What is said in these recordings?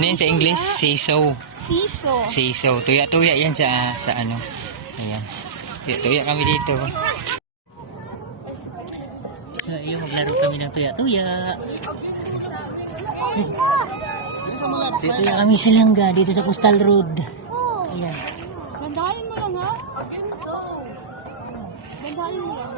Yan sa English, siso. Siso. Siso. Tuya-tuya yan sa ano. Ayan. Tuya-tuya kami dito. So, iyo maglaro kami ng tuya-tuya. Tuya kami sa Langga dito sa Coastal Road. Ayan. Bandahin mo lang ha. Bandahin mo lang.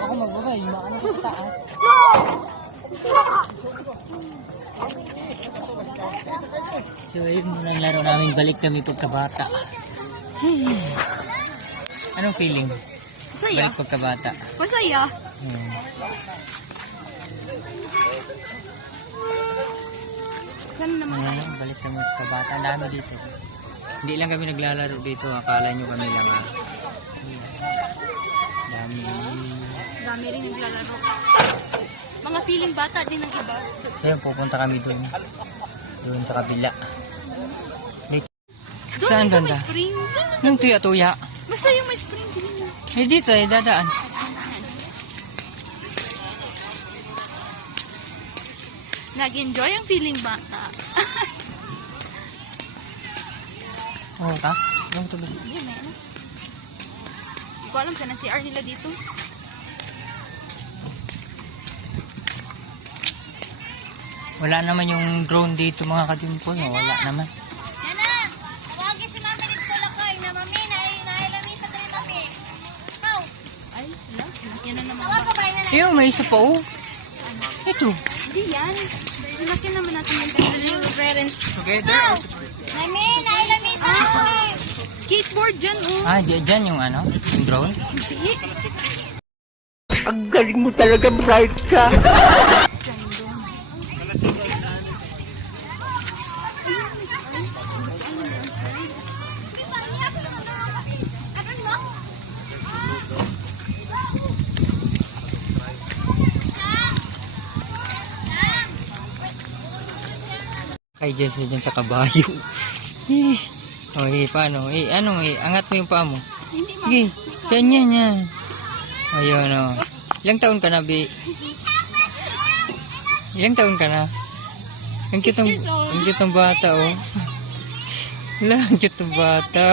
Ako magbaba, yung maano sa taas. So, ayun muna ang laro namin. Balik kami pagkabata. Anong feeling? Masaya. Balik pagkabata. Masaya. Saan naman? Balik kami pagkabata. Ang dami dito. Hindi lang kami naglalaro dito. Akala nyo kami lang. Dami rin naglalaro. Mga feeling bata din ang iba. Ayun, pupunta kami doon. Doon sa kabila. Doon Saan sa banda? may spring. Yung tuya-tuya. Basta yung may spring din. Eh dito eh, dadaan. Nag-enjoy ang feeling bata. Oo ka? Yung tubig. Yan na yan. Hindi ko alam saan ang CR nila dito. Wala naman yung drone dito mga kadimpol. Wala naman. Yana, tawagin si Mami dito lakay na Mami, nailami sa tayo Mami. Ikaw, Ay, wala. Yan na naman. tawag ko ba yun na? Ayun, may isa pa oh. Ito. Hindi yan. Laki naman natin yung parents. Together. Mami, nailami sa Mami. skateboard dyan, oh. Ah, dyan yung ano? Yung drone? Ang galing mo talaga, bright ka. Kay Jesse dyan sa kabayo. Okay, paano? Angat mo yung paa mo. Hindi, ma. Okay, ganyan yan. Ayun, oh. Ilang taon ka na, Bi? Ilang taon ka na? Ang cute 6 years old. ang cute ng bata, oh. Wala, ang cute ng bata.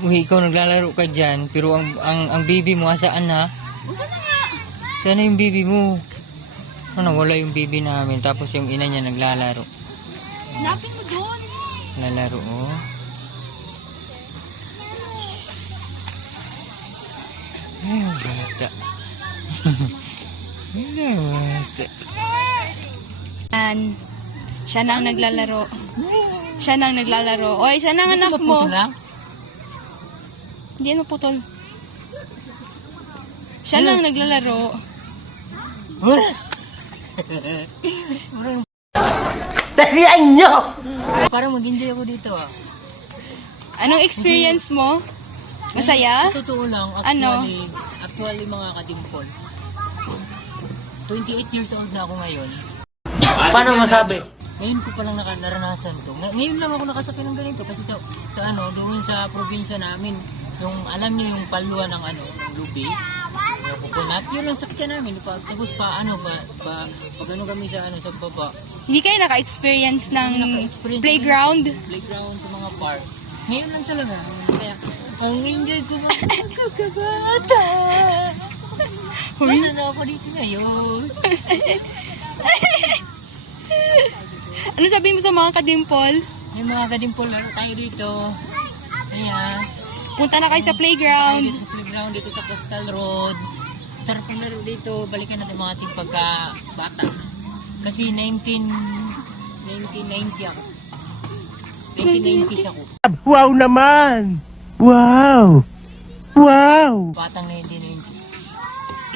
Uy, ikaw naglalaro ka dyan, pero ang baby mo, asaan na? Usa na nga. Sana yung baby mo? Ano, wala yung baby namin. Tapos yung ina niya naglalaro. Hanapin mo doon. Lalaro, oh. Ay, bata. Ay, bata. Siya na ang naglalaro. Siya na ang naglalaro. Oy, sana ang anak mo. Hindi mo putol. Siya na ang naglalaro. Tarihan nyo! Parang mag-enjoy ako dito, ah. Anong experience mo? Masaya? Sa totoo lang, Ano? actually mga kadimpol. 28 years old na ako ngayon. Paano masabi? Ngayon ko palang naranasan to. Ngayon lang ako nakasakay ng ganito kasi sa doon sa probinsya namin, yung alam niyo yung palwa ng ng lubi, yung coconut, yun lang sakyan namin. Tapos pag kami sa baba, Hindi kayo naka-experience ng naka-experience playground? playground sa mga park. Ngayon lang talaga. Kaya, ang enjoy ko ba? Kakabata! Bata na ako dito ngayon. Ano sabi mo sa mga kadimpol? May mga kadimpol, laro tayo dito. Ayan. Punta na kayo sa playground. Dito sa playground, dito sa Coastal Road. Sarap ang laro dito. Balikan natin mga ating pagka-bata. Kasi 1990 ako. 1990s ako. Wow naman! Wow! Wow! Batang 1990s.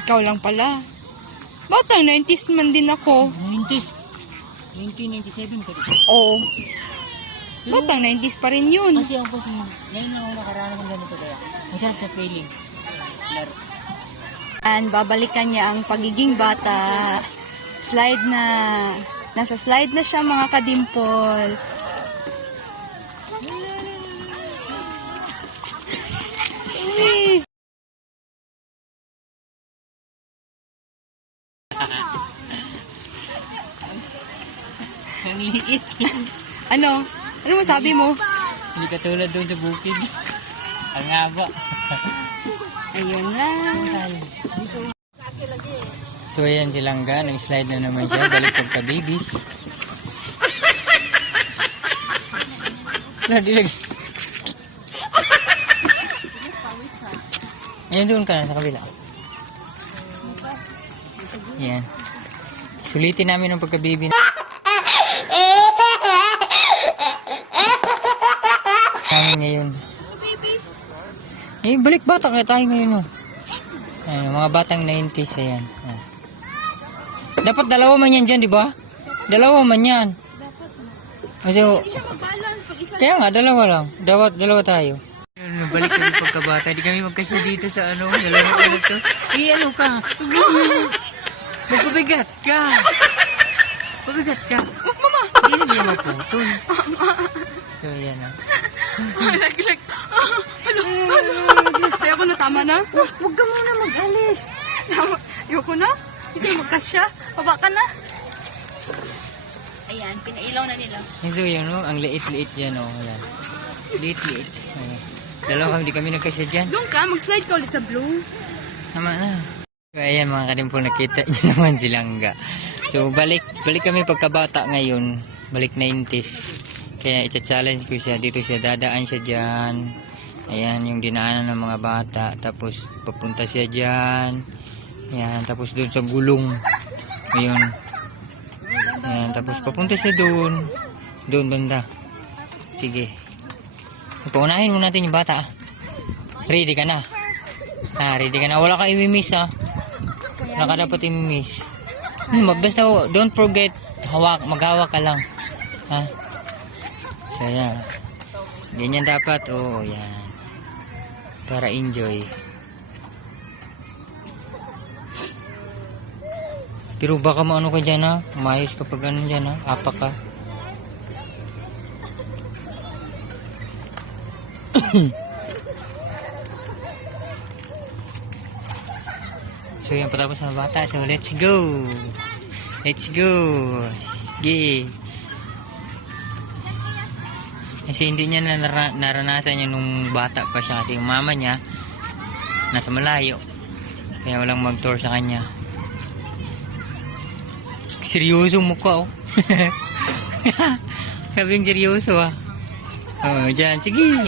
Ikaw lang pala. Batang 90s man din ako. 90s. 1997 ka dito. Oo. Batang 90s pa rin yun. Kasi ako ngayon lang ako nakaranas ng ganito kaya. Masarap sa feeling. Laro. And babalikan niya ang pagiging bata. Slide na. Nasa slide na siya mga kadimpol. Eh. Ang liit. Ano? Ano masabi mo? Hindi katulad doon sa bukid. Ang haba. Ayun lang. So ayan si Langga, nag-slide na naman siya, balik pagka baby. Nadilag. Ayan doon ka na sa kabila. Ayan. Sulitin namin ang pagka baby. Namin ngayon. Eh, balik bata kaya tayo ngayon, oh. Ayan, mga batang 90s, ayan. Ayan. Dapat dalawa man yan dyan, di ba? Dalawa man yan. Kasi, Hindi siya mag-balance pag isa. kaya nga, dalawa lang. Dalawa tayo. Balik kami pagkabata. Di kami magkasya dito sa dalawa to. Eh, ano ka? Magpabigat ka. Pabigat ka. Mama! Hindi na niya maputol. So, yan na. Lag. Kaya ko na tama na? Huwag ka muna mag-alis. Ayoko na? Hindi magkasya. Baba ka na. Ayan, pinailaw na nila. So, yan, no? Ang liit-liit yan, oh. Ayan. Liit-liit. Ayan. Dalawa kami, di kami nagkasya dyan. Doon ka, mag-slide ka ulit sa blue. Tama na. So, ayan mga kadimpol, nakita nyo naman si Langga. So, balik kami pagkabata ngayon. Balik 90s. Kaya ita-challenge ko siya. Dito siya, dadaan siya dyan. Ayan, yung dinaanan ng mga bata. Tapos, papunta siya dyan. Ayan, tapos doon sa gulong. Ayun. Ayan, tapos papunta siya doon. Doon banda. Sige. Paunahin mo natin yung bata. Ready ka na? Ready ka na. Wala kang i-miss ha. Wala ka dapat i-miss. Basta don't forget, maghawak ka lang. Ha? So yan. Ganyan dapat. Oo, yan. Para enjoy. Pero baka maano ka dyan ha. Umayos ka pag ano dyan ha. Apak ka. So yan, patapos na bata. So let's go. Let's go. Yay. Kasi hindi niya naranasan yun nung bata pa siya. Kasi yung mama niya nasa malayo. Kaya walang mag-tour sa kanya. Seryoso mukha oh. Sabi yung seryoso ah. Oh, dyan. Sige.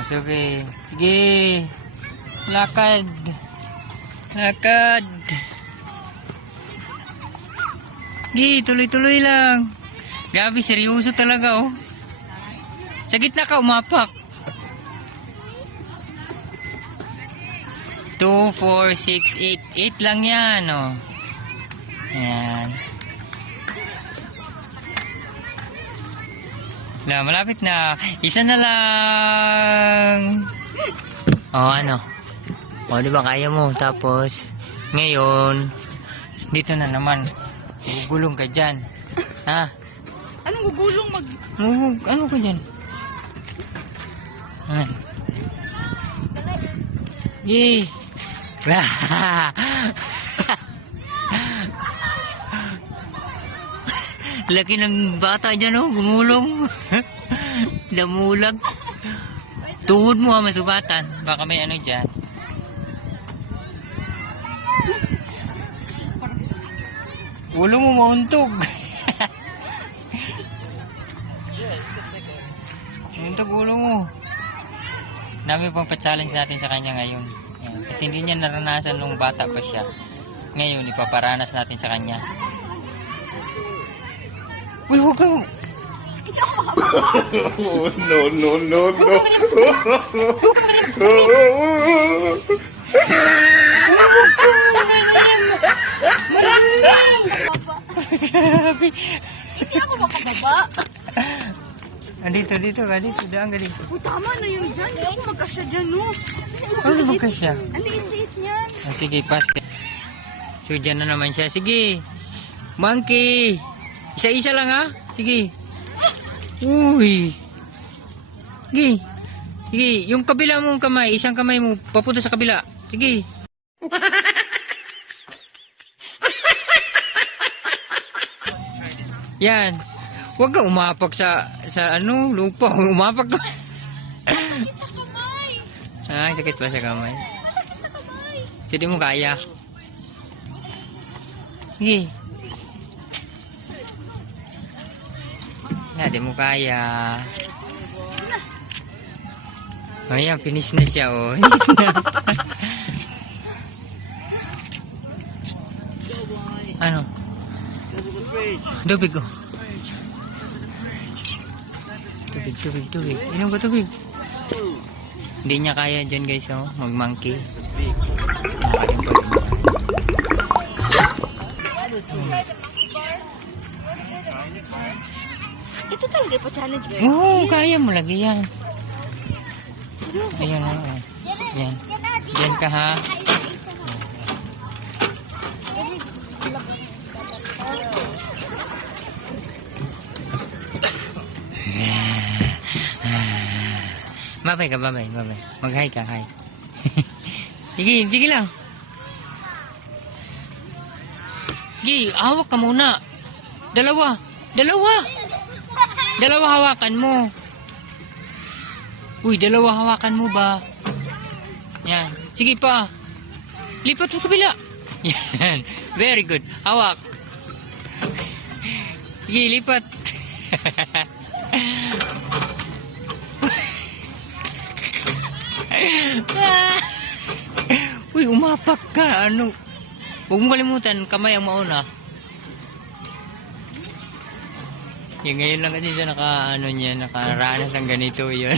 Sabi. Sige. Lakad. Lakad. Sige, tuloy-tuloy lang. Grabe, seryoso talaga oh. Sa gitna ka umapak. 2, 4, 6, 8. 8 lang yan oh. Ayan. Malapit na. Isa na lang. Oh, ano? Oh, di ba kaya mo? Tapos, ngayon, dito na naman. Gugulong ka dyan. Ha? Anong gugulong Ano ka dyan? Yay! Laki ng bata dyan oh, gumulong. Damulag. Tuhod mo ha, masugatan. Baka may ano dyan. Ulo mo mauntog. Mauntog ulo mo. Dami pang pa-challenge natin sa kanya ngayon. Yan. Kasi hindi niya naranasan nung bata pa siya. Ngayon, ipaparanas natin sa kanya. Uy, huwag ka. Oh, no. Hindi ako makababa. Dito ka, daan ka dito. Tama na yun dyan. Hindi ako magkasya dyan, no? Ano ba ka siya? Ang liit-liit niyan. Sige, pass. So, dyan na naman siya. Sige. Monkey. Isa-isa lang ha. Sige. Uy. Sige. Sige. Yung kabila mong kamay, isang kamay mo, papunta sa kabila. Sige. Yan. Huwag ka umapak sa ano, lupa. Umapak ka. Ay, sakit pa sa kamay. Sige mo kaya. Sige. Di mo kaya. Ayan, finish na siya oh. Finish na. Ano? Tubig ko. Tubig. Inom ko tubig. Hindi niya kaya dyan guys oh, mag-monkey. Ito talaga pa challenge ba? Oo, kaya mo lagi yan. Ayan o. Yan. Diyan ka ha. Babay ka, babay. Mag-hi ka, hi. Sige lang. Sige, hawak ka muna. Dalawa hawakan mo. Uy, dalawa hawakan mo ba? Yan. Sige pa. Lipat mo kabila. Yan. Very good. Hawak. Sige, lipat. Uy, umapak ka. Ano? Huwag mo kalimutan, kamay ang mauna. Yung ngayon lang kasi siya nakaranas ng ganito yun.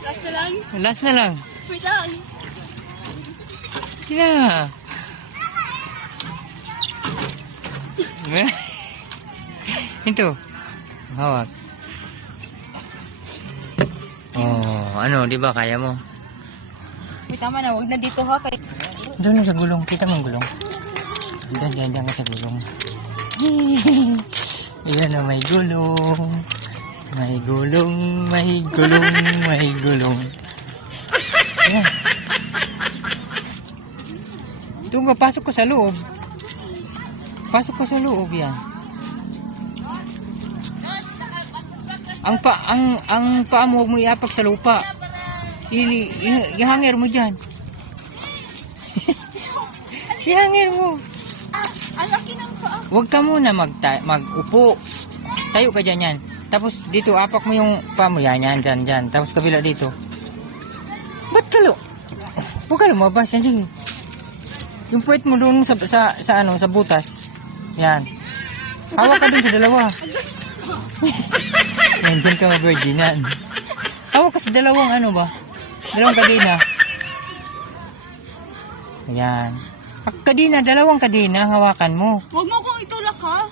Last na lang. Last na lang. Wait lang. Yeah. Ito. Hawak. Oh, ano, di ba kaya mo? Wait, tama na. Huwag na dito ha. Doon sa gulong. Kita mo ang gulong. Diyan ka sa gulong. Yan na, may gulong. May gulong, may gulong, may gulong. Yan. Doon ka, pasok ko sa loob. Pasok ko sa loob yan. Ang paa mo, huwag mo iapak sa lupa. Ihangir mo dyan. Ihangir mo. Ang laki ng paa. Huwag ka muna mag-upo. Tayo ka dyan yan. Tapos dito, apak mo yung paa mo. Yan, dyan. Tapos kabila dito. Ba't ka huwag ka lumabas. Yan, sige. Yung puwet mo doon sa butas. Yan. Hawak ka doon sa dalawa. Yan, dyan ka mag-virginan. Hawak ka sa dalawang dalawang kadina. Ayan. Dalawang kadina, hawakan mo. Huwag mo kong itulak ha.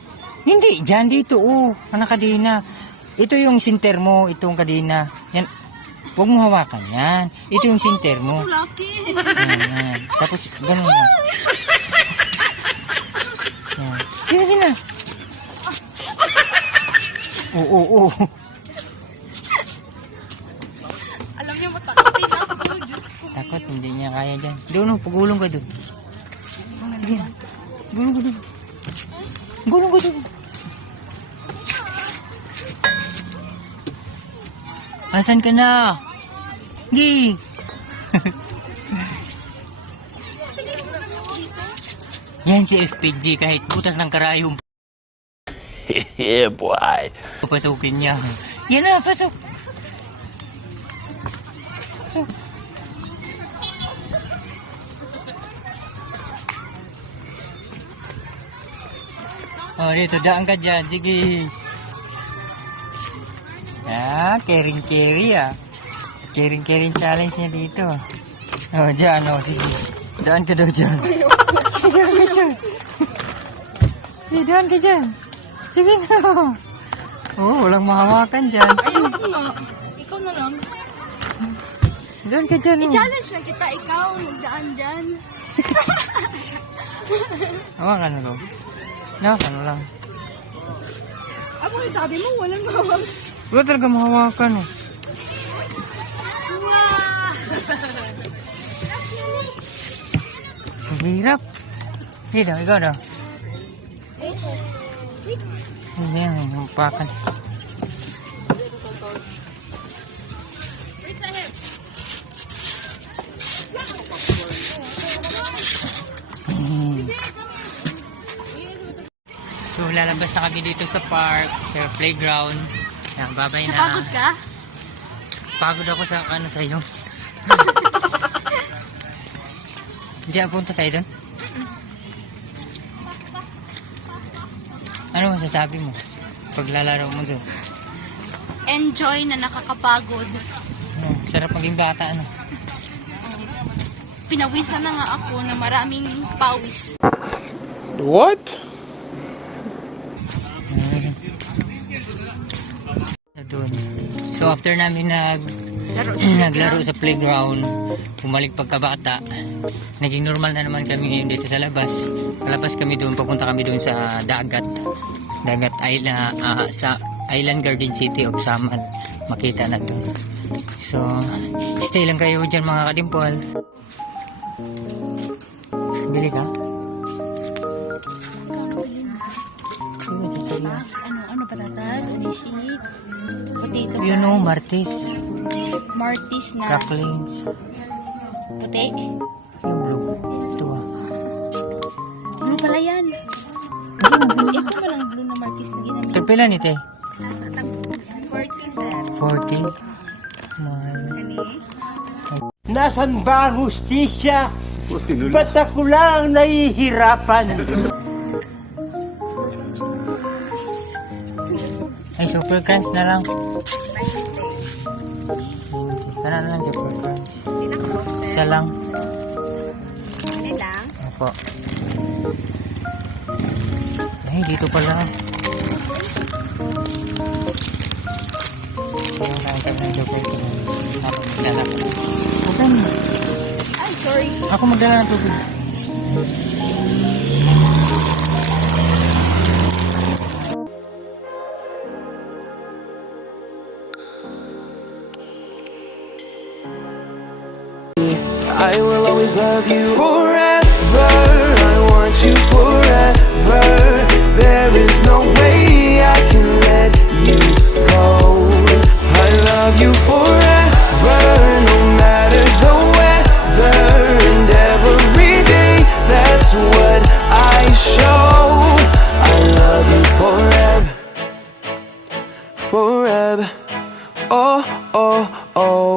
Hindi, dyan dito, ang kadina. Ito yung sinter mo, itong kadina. Yan. Huwag mo hawakan yan. Ito yung sinter mo. Laki. Yan. Tapos, ganun lang. Yan. Sina. Oo. Alam niyo, matakotin ako. Diyos ko. Takot, hindi niya kaya dyan. Doon, pagulong ka doon. Sige. Gulong ka doon. Asan ka na? Gi. Yan si FPG kahit butas ng karayom. Yeah, boy. Papasukin niya. Yan na, pasok. Oh, dito, daan ka dyan. Sige. Caring-carry Caring-carry challenge niya dito. Oh, dyan, sige. Daan ka daw dyan. Daan ka dyan. Daan ka dyan. Sige na. Oh, walang mahawakan dyan. Ayaw ko nga. Ikaw na lang. Daan ka dyan. I-challenge na kita. Ikaw, magdaan dyan. Hawakan mo daw. Hawakan mo lang. Ako sabi mo, walang hawak. Wala talaga mahawakan. Ang hirap. Dito, ikaw daw. Yan, umpakan. So, lalabas na kami dito sa park, sa playground. Yan, babay na. Napagod ka? Pagod ako sa sa'yo. Diyan, punta tayo doon. Ano masasabi mo? Paglalaro mo doon. Enjoy na nakakapagod. Sarap maging bata, Pinawisan na nga ako na maraming pawis. What? Doon. So after namin naglaro sa playground, bumalik pagkabata, naging normal na naman kami ngayon dito sa labas. Palabas kami doon, papunta kami doon sa dagat island, sa Island Garden City of Samal. Makita na doon. So stay lang kayo dyan mga kadimpol. Bili ka? Ano patatas? Onishi? Potato You know, Martis. Martis na Cracklings. puti. Yung blue. Ito Blue pala yan. Ito palang blue na Martis na ginamit. Tagpila ni te? 40 sir. 40. Mahal. Kani? Na! Nasaan ba ang hustisya? Ba't ako lang nahihirapan? Ay, super crunch na lang. Kana na lang super crunch. Isa lang. Ano lang? Opo. Ay, dito pala. Yung nakita ng super crunch. Ako magdala. Okay na. Ay, sorry. Ako magdala ng tubig. I will always love you forever. I want you forever. There is no way I can let you go. I love you forever, no matter the weather, and every day. That's what I show. I love you forever, forever. Oh, oh, oh.